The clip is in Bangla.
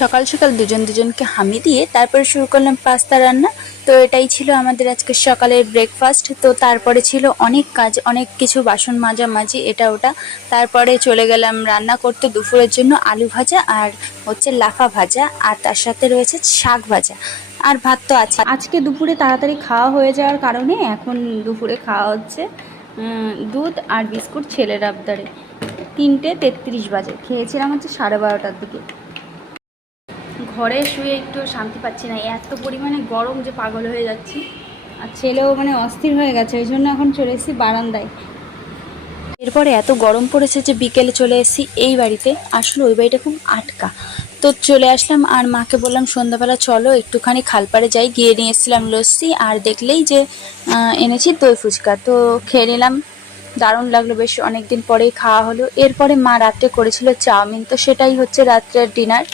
সকাল সকাল দুজনকে হামি দিয়ে তারপরে শুরু করলাম পাস্তা রান্না। তো এটাই ছিল আমাদের আজকে সকালের ব্রেকফাস্ট। তো তারপরে ছিল অনেক কাজ, অনেক কিছু বাসন মাজামাজি এটা ওটা। তারপরে চলে গেলাম রান্না করতে দুপুরের জন্য আলু ভাজা আর হচ্ছে লাফা ভাজা, আর তার সাথে রয়েছে শাক ভাজা, আর ভাত তো আছে। আজকে দুপুরে তাড়াতাড়ি খাওয়া হয়ে যাওয়ার কারণে এখন দুপুরে খাওয়া হচ্ছে দুধ আর বিস্কুট ছেলের আবদারে। 3:33 বাজে, খেয়েছিলাম হচ্ছে 12:30টার দিকে। ঘরে শুয়ে একটু শান্তি পাচ্ছি না, এত পরিমাণে গরম যে পাগল হয়ে যাচ্ছি। আর ছেলেও মানে অস্থির হয়ে গেছে, ওই জন্য এখন চলে এসেছি বারান্দায়। এরপরে এত গরম পড়েছে যে বিকেলে চলে এসেছি এই বাড়িতে। আসলে ওই বাড়িটা খুব আটকা, তো চলে আসলাম। আর মাকে বললাম সন্ধ্যাবেলা চলো একটুখানি খালপাড়ে যাই, গিয়ে নিয়ে এসেছিলাম লস্যি, আর দেখলেই যে এনেছি দই ফুচকা। তো খেয়ে নিলাম, দারুণ লাগলো, বেশ অনেকদিন পরেই খাওয়া হলো। এরপরে মা রাত্রে করেছিল চাউমিন, তো সেটাই হচ্ছে রাত্রের ডিনার।